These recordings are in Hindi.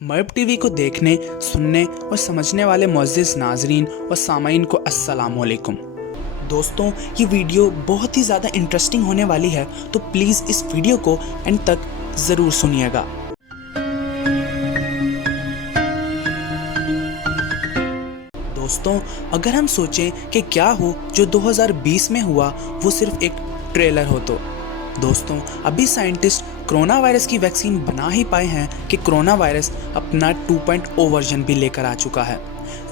मरब टीवी को देखने, सुनने और समझने वाले मुअज़्ज़िज़ नाज़रीन और सामाईन को अस्सलाम वालेकुम। दोस्तों, ये वीडियो बहुत ही ज़्यादा इंटरेस्टिंग होने वाली है, तो प्लीज़ इस वीडियो को एंड तक ज़रूर सुनिएगा। दोस्तों, अगर हम सोचें कि क्या हो जो 2020 में हुआ वो सिर्फ एक ट्रेलर हो तो दोस्तों, अभी साइंटिस्ट कोरोना वायरस की वैक्सीन बना ही पाए हैं कि कोरोना वायरस अपना 2.0 वर्जन भी लेकर आ चुका है।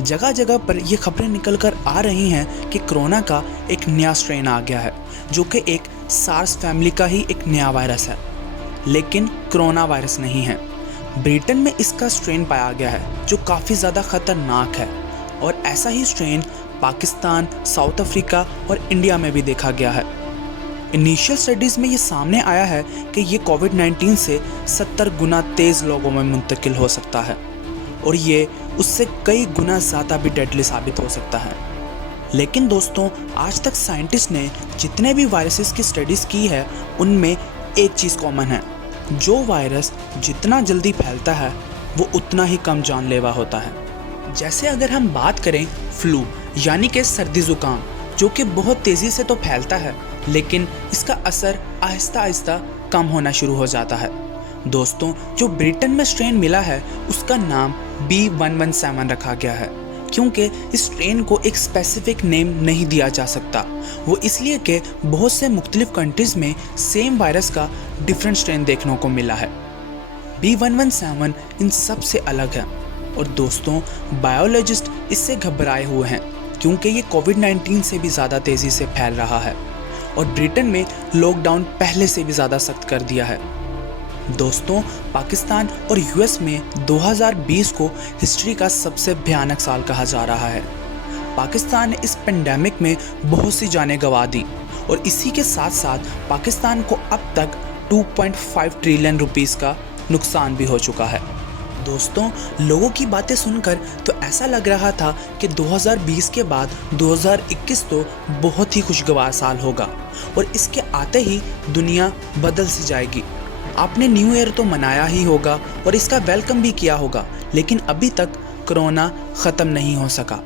जगह जगह पर ये खबरें निकल कर आ रही हैं कि कोरोना का एक नया स्ट्रेन आ गया है, जो कि एक सार्स फैमिली का ही एक नया वायरस है, लेकिन कोरोना वायरस नहीं है। ब्रिटेन में इसका स्ट्रेन पाया गया है जो काफ़ी ज़्यादा ख़तरनाक है, और ऐसा ही स्ट्रेन पाकिस्तान, साउथ अफ्रीका और इंडिया में भी देखा गया है। इनिशियल स्टडीज़ में ये सामने आया है कि ये कोविड-19 से 70 गुना तेज़ लोगों में मुंतकिल हो सकता है, और ये उससे कई गुना ज़्यादा भी डेडली साबित हो सकता है। लेकिन दोस्तों, आज तक साइंटिस्ट ने जितने भी वायरसेस की स्टडीज़ की है, उनमें एक चीज़ कॉमन है। जो वायरस जितना जल्दी फैलता है वो उतना ही कम जानलेवा होता है। जैसे अगर हम बात करें फ्लू यानी कि सर्दी ज़ुकाम, जो कि बहुत तेज़ी से तो फैलता है, लेकिन इसका असर आहिस्ता आहिस्ता कम होना शुरू हो जाता है। दोस्तों, जो ब्रिटेन में स्ट्रेन मिला है उसका नाम B117 रखा गया है, क्योंकि इस स्ट्रेन को एक स्पेसिफिक नेम नहीं दिया जा सकता। वो इसलिए कि बहुत से मुख्तलिफ कंट्रीज़ में सेम वायरस का डिफरेंट स्ट्रेन देखने को मिला है। B117 इन सब से अलग है, और दोस्तों, बायोलॉजिस्ट इससे घबराए हुए हैं क्योंकि ये कोविड-19 से भी ज़्यादा तेज़ी से फैल रहा है, और ब्रिटेन में लॉकडाउन पहले से भी ज़्यादा सख्त कर दिया है। दोस्तों, पाकिस्तान और यूएस में 2020 को हिस्ट्री का सबसे भयानक साल कहा जा रहा है। पाकिस्तान ने इस पेंडेमिक में बहुत सी जानें गंवा दी, और इसी के साथ साथ पाकिस्तान को अब तक 2.5 ट्रिलियन रुपीस का नुकसान भी हो चुका है। दोस्तों, लोगों की बातें सुनकर तो ऐसा लग रहा था कि 2020 के बाद 2021 तो बहुत ही खुशगवार साल होगा, और इसके आते ही दुनिया बदल सी जाएगी। आपने न्यू ईयर तो मनाया ही होगा और इसका वेलकम भी किया होगा, लेकिन अभी तक कोरोना ख़त्म नहीं हो सका,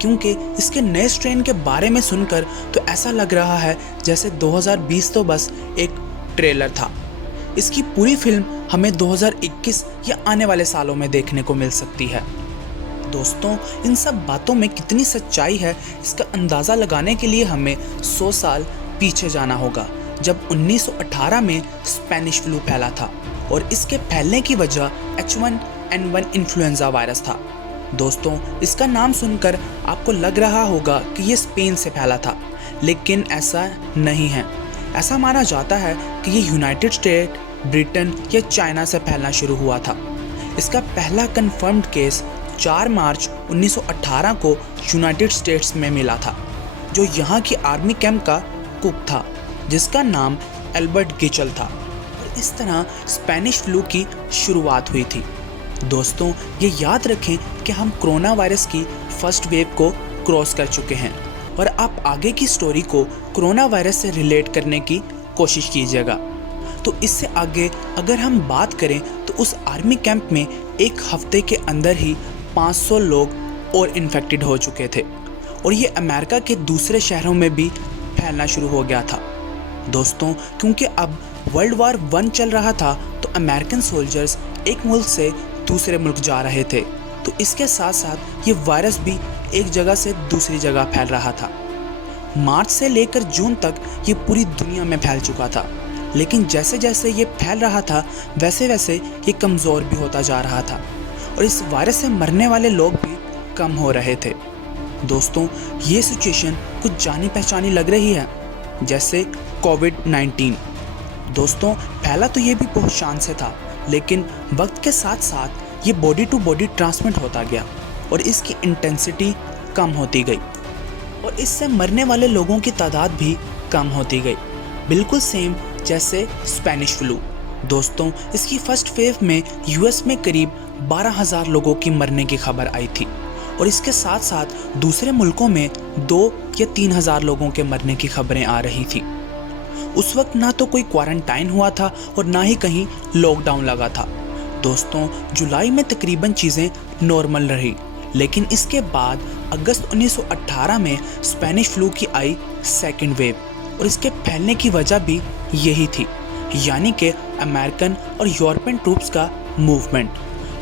क्योंकि इसके नए स्ट्रेन के बारे में सुनकर तो ऐसा लग रहा है जैसे 2020 तो बस एक ट्रेलर था। इसकी पूरी फिल्म हमें 2021 या आने वाले सालों में देखने को मिल सकती है। दोस्तों, इन सब बातों में कितनी सच्चाई है इसका अंदाज़ा लगाने के लिए हमें 100 साल पीछे जाना होगा, जब 1918 में स्पेनिश फ्लू फैला था, और इसके फैलने की वजह H1N1 इन्फ्लुएंजा वायरस था। दोस्तों, इसका नाम सुनकर आपको लग रहा होगा कि ये स्पेन से फैला था, लेकिन ऐसा नहीं है। ऐसा माना जाता है कि ये यूनाइटेड स्टेट, ब्रिटेन या चाइना से फैलना शुरू हुआ था। इसका पहला कंफर्म्ड केस 4 मार्च 1918 को यूनाइटेड स्टेट्स में मिला था, जो यहाँ की आर्मी कैंप का कुक था, जिसका नाम एल्बर्ट गिचल था, और इस तरह स्पेनिश फ्लू की शुरुआत हुई थी। दोस्तों, ये याद रखें कि हम कोरोना वायरस की फर्स्ट वेव को क्रॉस कर चुके हैं, और आप आगे की स्टोरी को कोरोना वायरस से रिलेट करने की कोशिश कीजिएगा। तो इससे आगे अगर हम बात करें तो उस आर्मी कैंप में एक हफ्ते के अंदर ही 500 लोग और इन्फेक्टेड हो चुके थे, और ये अमेरिका के दूसरे शहरों में भी फैलना शुरू हो गया था। दोस्तों, क्योंकि अब वर्ल्ड वार 1 चल रहा था, तो अमेरिकन सोल्जर्स एक मुल्क से दूसरे मुल्क जा रहे थे, तो इसके साथ साथ ये वायरस भी एक जगह से दूसरी जगह फैल रहा था। मार्च से लेकर जून तक ये पूरी दुनिया में फैल चुका था, लेकिन जैसे जैसे ये फैल रहा था वैसे वैसे ये कमज़ोर भी होता जा रहा था, और इस वायरस से मरने वाले लोग भी कम हो रहे थे। दोस्तों, ये सिचुएशन कुछ जानी पहचानी लग रही है, जैसे कोविड-19। दोस्तों, फैला तो ये भी बहुत शान से था, लेकिन वक्त के साथ साथ ये बॉडी टू बॉडी ट्रांसमिट होता गया, और इसकी इंटेंसिटी कम होती गई, और इससे मरने वाले लोगों की तादाद भी कम होती गई, बिल्कुल सेम जैसे स्पेनिश फ्लू। दोस्तों, इसकी फर्स्ट वेव में यूएस में करीब 12,000 लोगों की मरने की खबर आई थी, और इसके साथ साथ दूसरे मुल्कों में 2 या 3,000 लोगों के मरने की खबरें आ रही थी। उस वक्त ना तो कोई क्वारंटाइन हुआ था और ना ही कहीं लॉकडाउन लगा था, दोस्तों जुलाई में तकरीबन चीज़ें नॉर्मल रही, लेकिन इसके बाद अगस्त 1918 में स्पेनिश फ्लू की आई सेकेंड वेव, और इसके फैलने की वजह भी यही थी, यानी कि अमेरिकन और यूरोपियन ट्रूप्स का मूवमेंट।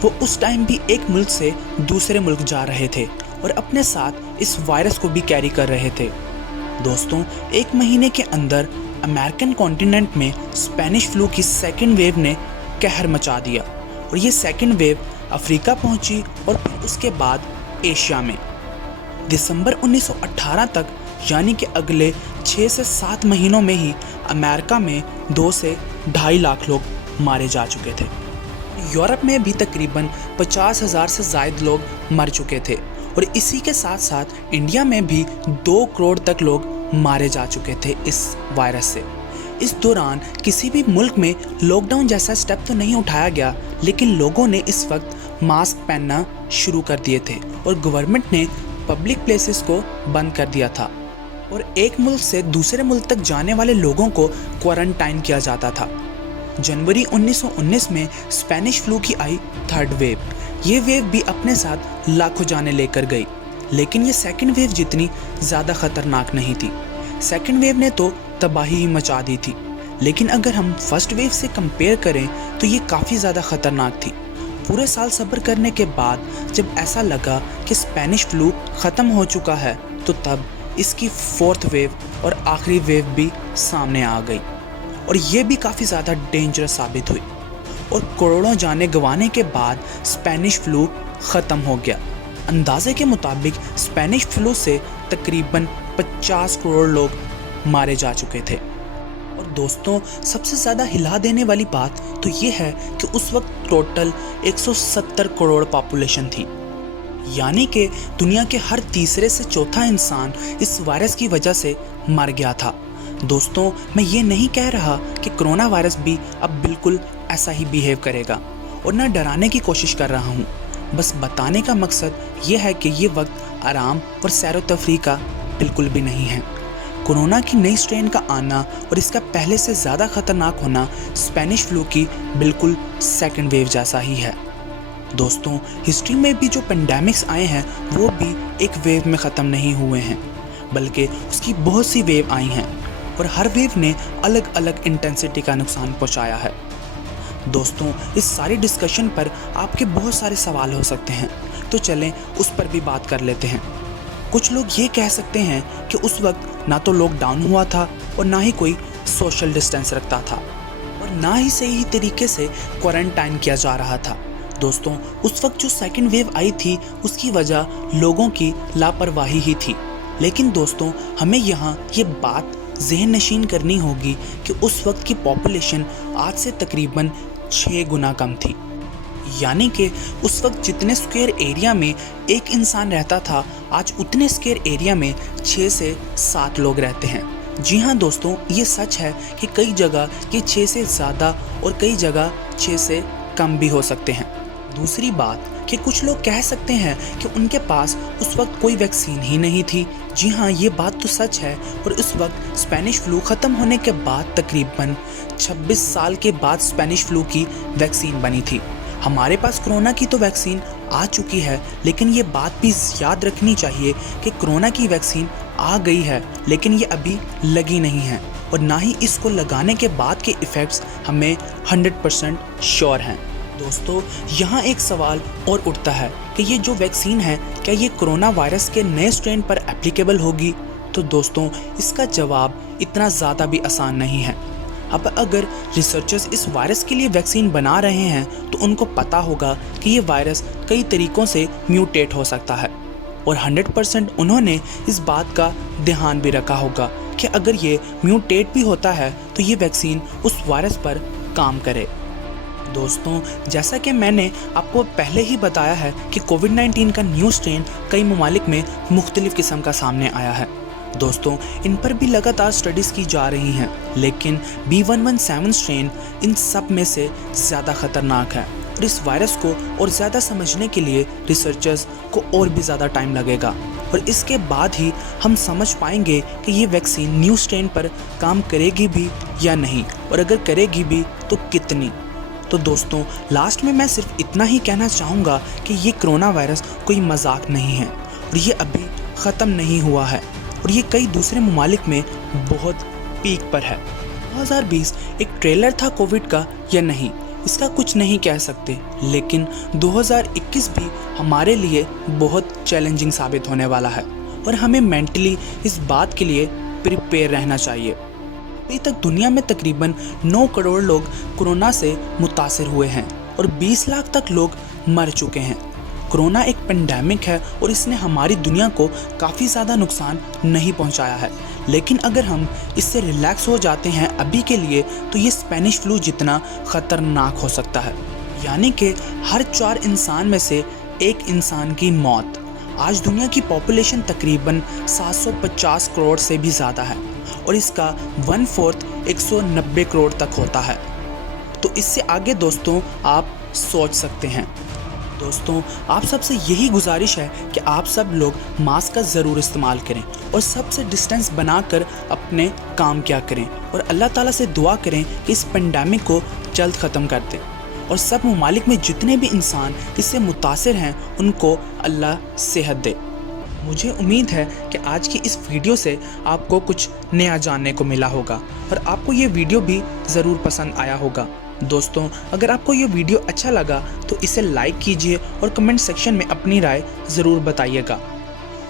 वो उस टाइम भी एक मुल्क से दूसरे मुल्क जा रहे थे और अपने साथ इस वायरस को भी कैरी कर रहे थे। दोस्तों एक महीने के अंदर अमेरिकन कॉन्टिनेंट में स्पेनिश फ्लू की सेकेंड वेव ने कहर मचा दिया, और ये सेकेंड वेव अफ्रीका पहुंची और फिर उसके बाद एशिया में। दिसंबर 1918 तक, यानी कि अगले 6 से 7 महीनों में ही अमेरिका में 2 से 2.5 लाख लोग मारे जा चुके थे। यूरोप में भी तकरीबन 50,000 से ज़ायद लोग मर चुके थे, और इसी के साथ साथ इंडिया में भी 2 करोड़ तक लोग मारे जा चुके थे इस वायरस से। इस दौरान किसी भी मुल्क में लॉकडाउन जैसा स्टेप तो नहीं उठाया गया, लेकिन लोगों ने इस वक्त मास्क पहनना शुरू कर दिए थे और गवर्नमेंट ने पब्लिक प्लेसेस को बंद कर दिया था, और एक मुल्क से दूसरे मुल्क तक जाने वाले लोगों को क्वारंटाइन किया जाता था। जनवरी 1919 में स्पेनिश फ्लू की आई थर्ड वेव। ये वेव भी अपने साथ लाखों जानें लेकर गई, लेकिन ये सेकेंड वेव जितनी ज़्यादा ख़तरनाक नहीं थी। सेकेंड वेव ने तो तबाही ही मचा दी थी, लेकिन अगर हम फर्स्ट वेव से कंपेयर करें तो ये काफ़ी ज़्यादा ख़तरनाक थी। पूरे साल सब्र करने के बाद जब ऐसा लगा कि स्पेनिश फ्लू ख़त्म हो चुका है, तो तब इसकी फोर्थ वेव और आखिरी वेव भी सामने आ गई, और ये भी काफ़ी ज़्यादा डेंजरस साबित हुई, और करोड़ों जानें गंवाने के बाद स्पेनिश फ्लू ख़त्म हो गया। अंदाजे के मुताबिक स्पेनिश फ्लू से तकरीबन 50 करोड़ लोग मारे जा चुके थे। और दोस्तों सबसे ज़्यादा हिला देने वाली बात तो ये है कि उस वक्त टोटल 170 करोड़ पॉपुलेशन थी, यानी कि दुनिया के हर तीसरे से चौथा इंसान इस वायरस की वजह से मर गया था। दोस्तों मैं ये नहीं कह रहा कि कोरोना वायरस भी अब बिल्कुल ऐसा ही बिहेव करेगा, और ना डराने की कोशिश कर रहा हूँ। बस बताने का मकसद ये है कि ये वक्त आराम और सैर तफरीह का बिल्कुल भी नहीं है। कोरोना की नई स्ट्रेन का आना और इसका पहले से ज़्यादा ख़तरनाक होना स्पेनिश फ्लू की बिल्कुल सेकेंड वेव जैसा ही है। दोस्तों हिस्ट्री में भी जो पेंडेमिक्स आए हैं वो भी एक वेव में ख़त्म नहीं हुए हैं, बल्कि उसकी बहुत सी वेव आई हैं, और हर वेव ने अलग अलग इंटेंसिटी का नुकसान पहुंचाया है। दोस्तों इस सारी डिस्कशन पर आपके बहुत सारे सवाल हो सकते हैं, तो चलें उस पर भी बात कर लेते हैं। कुछ लोग ये कह सकते हैं कि उस वक्त ना तो लॉकडाउन हुआ था और ना ही कोई सोशल डिस्टेंस रखता था, और ना ही सही तरीके से क्वारंटाइन किया जा रहा था। दोस्तों उस वक्त जो सेकेंड वेव आई थी उसकी वजह लोगों की लापरवाही ही थी, लेकिन दोस्तों हमें यहाँ ये बात ज़हन नशीन करनी होगी कि उस वक्त की पॉपुलेशन आज से तकरीबन 6 गुना कम थी, यानी कि उस वक्त जितने स्क्वायर एरिया में एक इंसान रहता था, आज उतने स्क्वायर एरिया में 6 से 7 लोग रहते हैं। जी हाँ दोस्तों ये सच है कि कई जगह ये 6 से ज़्यादा और कई जगह 6 से कम भी हो सकते हैं। दूसरी बात कि कुछ लोग कह सकते हैं कि उनके पास उस वक्त कोई वैक्सीन ही नहीं थी। जी हाँ ये बात तो सच है, और उस वक्त स्पेनिश फ्लू ख़त्म होने के बाद तकरीबन 26 साल के बाद स्पेनिश फ्लू की वैक्सीन बनी थी। हमारे पास कोरोना की तो वैक्सीन आ चुकी है, लेकिन ये बात भी याद रखनी चाहिए कि कोरोना की वैक्सीन आ गई है, लेकिन ये अभी लगी नहीं है, और ना ही इसको लगाने के बाद के इफ़ेक्ट्स हमें 100% श्योर हैं। दोस्तों यहाँ एक सवाल और उठता है कि ये जो वैक्सीन है क्या ये कोरोना वायरस के नए स्ट्रेन पर एप्लीकेबल होगी? तो दोस्तों इसका जवाब इतना ज़्यादा भी आसान नहीं है। अब अगर रिसर्चर्स इस वायरस के लिए वैक्सीन बना रहे हैं तो उनको पता होगा कि ये वायरस कई तरीक़ों से म्यूटेट हो सकता है, और 100% उन्होंने इस बात का ध्यान भी रखा होगा कि अगर ये म्यूटेट भी होता है तो ये वैक्सीन उस वायरस पर काम करे। दोस्तों जैसा कि मैंने आपको पहले ही बताया है कि कोविड-19 का न्यू स्ट्रेन कई ममालिक में मुख्तलिफ़ किस्म का सामने आया है। दोस्तों इन पर भी लगातार स्टडीज़ की जा रही हैं, लेकिन B117 स्ट्रेन इन सब में से ज़्यादा ख़तरनाक है, और इस वायरस को और ज़्यादा समझने के लिए रिसर्चर्स को और भी ज़्यादा टाइम लगेगा, और इसके बाद ही हम समझ पाएंगे कि ये वैक्सीन न्यू स्ट्रेन पर काम करेगी भी या नहीं, और अगर करेगी भी तो कितनी। तो दोस्तों लास्ट में मैं सिर्फ इतना ही कहना चाहूँगा कि ये कोरोना वायरस कोई मजाक नहीं है और ये अभी ख़त्म नहीं हुआ है और ये कई दूसरे ममालिक में बहुत पीक पर है। 2020 एक ट्रेलर था कोविड का या नहीं, इसका कुछ नहीं कह सकते, लेकिन 2021 भी हमारे लिए बहुत चैलेंजिंग साबित होने वाला है और हमें मेंटली इस बात के लिए प्रिपेयर रहना चाहिए। अभी तक दुनिया में तकरीबन 9 करोड़ लोग कोरोना से मुतासिर हुए हैं और 20 लाख तक लोग मर चुके हैं। कोरोना एक पेंडेमिक है और इसने हमारी दुनिया को काफ़ी ज़्यादा नुकसान नहीं पहुंचाया है, लेकिन अगर हम इससे रिलैक्स हो जाते हैं अभी के लिए तो ये स्पेनिश फ्लू जितना ख़तरनाक हो सकता है, यानी कि हर 4 इंसान में से 1 इंसान की मौत। आज दुनिया की पॉपुलेशन तकरीबन 750 करोड़ से भी ज़्यादा है और इसका 1/4 190 करोड़ तक होता है। तो इससे आगे दोस्तों आप सोच सकते हैं। दोस्तों आप सबसे यही गुजारिश है कि आप सब लोग मास्क का ज़रूर इस्तेमाल करें और सबसे डिस्टेंस बनाकर अपने काम किया करें और अल्लाह ताला से दुआ करें कि इस पेंडेमिक को जल्द ख़त्म कर दें और सब ममालिक में जितने भी इंसान इससे मुतासिर हैं उनको अल्लाह सेहत दे। मुझे उम्मीद है कि आज की इस वीडियो से आपको कुछ नया जानने को मिला होगा और आपको ये वीडियो भी ज़रूर पसंद आया होगा। दोस्तों अगर आपको ये वीडियो अच्छा लगा तो इसे लाइक कीजिए और कमेंट सेक्शन में अपनी राय ज़रूर बताइएगा।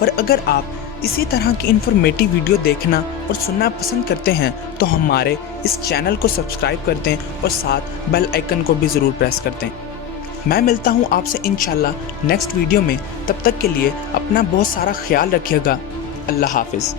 और अगर आप इसी तरह की इन्फॉर्मेटिव वीडियो देखना और सुनना पसंद करते हैं तो हमारे इस चैनल को सब्सक्राइब कर दें और साथ बेल आइकन को भी ज़रूर प्रेस कर दें। मैं मिलता हूँ आपसे इंशाल्लाह नेक्स्ट वीडियो में। तब तक के लिए अपना बहुत सारा ख्याल रखिएगा। अल्लाह हाफिज़।